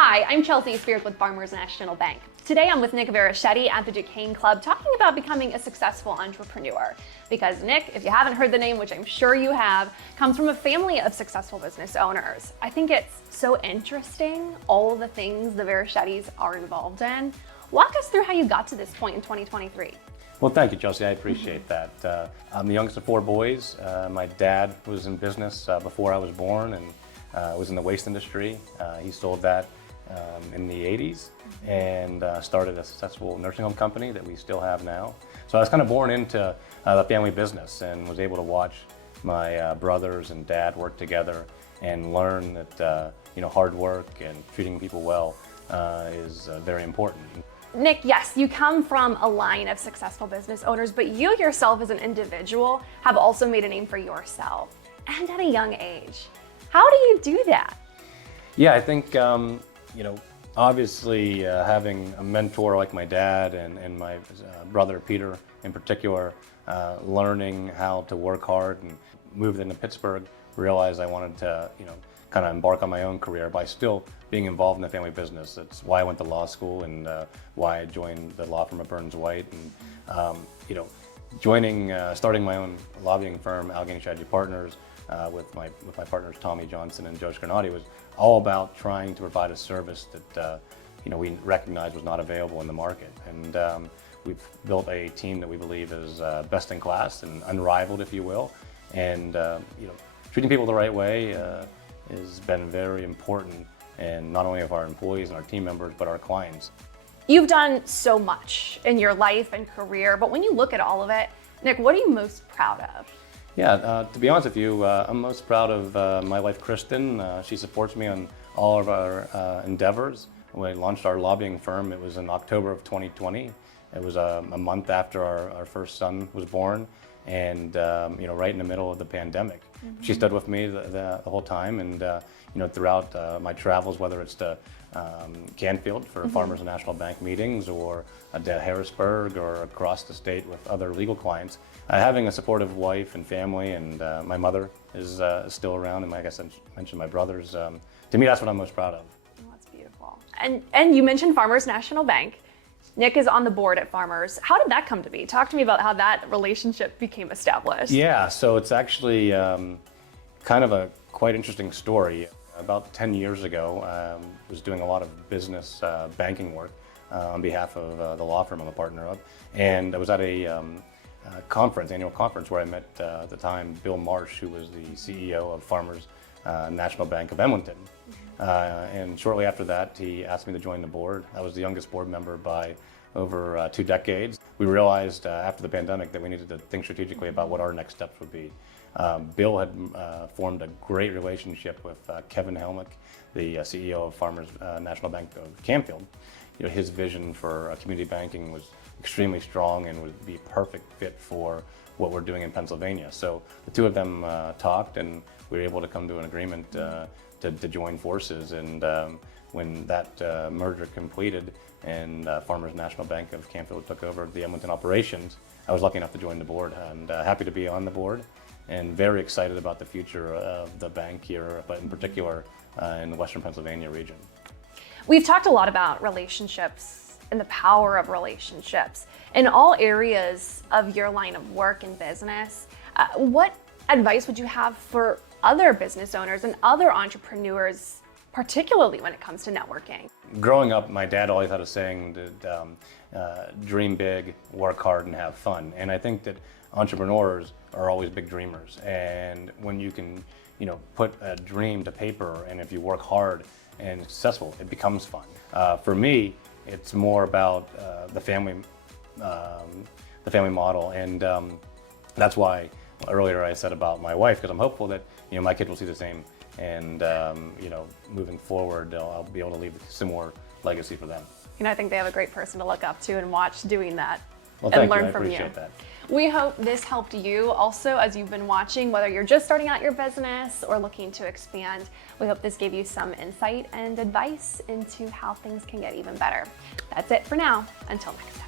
Hi, I'm Chelsea Spears with Farmers National Bank. Today I'm with Nick Varischetti at the Duquesne Club talking about becoming a successful entrepreneur. Because Nick, if you haven't heard the name, which I'm sure you have, comes from a family of successful business owners. I think it's so interesting, all the things the Varischettis are involved in. Walk us through how you got to this point in 2023. Well, thank you, Chelsea. I appreciate that. I'm the youngest of four boys. My dad was in business before I was born and was in the waste industry. He sold that in the 80s and started a successful nursing home company that we still have now. So I was kind of born into the family business and was able to watch my brothers and dad work together and learn that hard work and treating people well is very important. Nick, yes, you come from a line of successful business owners, but you yourself as an individual have also made a name for yourself, and at a young age. How do you do that? Yeah, I think, obviously having a mentor like my dad and my brother Peter in particular, learning how to work hard and moved into Pittsburgh, realized I wanted to, kind of embark on my own career by still being involved in the family business. That's why I went to law school and why I joined the law firm of Burns White. And, starting my own lobbying firm, Allegheny Strategy Partners, with my partners Tommy Johnson and Joe Scarnati, was all about trying to provide a service that we recognized was not available in the market. And we've built a team that we believe is best in class and unrivaled, if you will. And treating people the right way has been very important, and not only of our employees and our team members, but our clients. You've done so much in your life and career, but when you look at all of it, Nick, what are you most proud of? Yeah, to be honest with you, I'm most proud of my wife, Kristen. She supports me on all of our endeavors. When we launched our lobbying firm, it was in October of 2020. It was a month after our first son was born, and right in the middle of the pandemic. Mm-hmm. She stood with me the whole time, and throughout my travels, whether it's to Canfield for Farmers National Bank meetings, or to Harrisburg, or across the state with other legal clients, having a supportive wife and family, and my mother is still around, and like I said, mentioned my brothers. To me, that's what I'm most proud of. Oh, that's beautiful. And you mentioned Farmers National Bank. Nick is on the board at Farmers. How did that come to be? Talk to me about how that relationship became established. Yeah, so it's actually kind of a quite interesting story. About 10 years ago, I was doing a lot of business banking work on behalf of the law firm I'm a partner of. And I was at a annual conference where I met at the time Bill Marsh, who was the CEO of Farmers National Bank of Edmonton. And shortly after that, he asked me to join the board. I was the youngest board member by over 2 decades. We realized after the pandemic that we needed to think strategically about what our next steps would be. Bill had formed a great relationship with Kevin Helmick, the CEO of Farmers National Bank of Canfield. His vision for community banking was extremely strong and would be a perfect fit for what we're doing in Pennsylvania. So the two of them talked, and we were able to come to an agreement to join forces. And when that merger completed and Farmers National Bank of Canfield took over the Edmonton operations, I was lucky enough to join the board, and happy to be on the board, and very excited about the future of the bank here, but in particular in the Western Pennsylvania region. We've talked a lot about relationships and the power of relationships in all areas of your line of work and business. What advice would you have for other business owners and other entrepreneurs, particularly when it comes to networking? Growing up, my dad always had a saying that dream big, work hard, and have fun. And I think that entrepreneurs are always big dreamers. And when you can, put a dream to paper, and if you work hard and successful, it becomes fun. For me, it's more about the family model, and that's why earlier I said about my wife, because I'm hopeful that my kids will see the same, and moving forward, I'll be able to leave a similar legacy for them. I think they have a great person to look up to and watch doing that. Well, and thank learn you. I from appreciate you. that. We hope this helped you also as you've been watching, whether you're just starting out your business or looking to expand. We hope this gave you some insight and advice into how things can get even better. That's it for now. Until next time.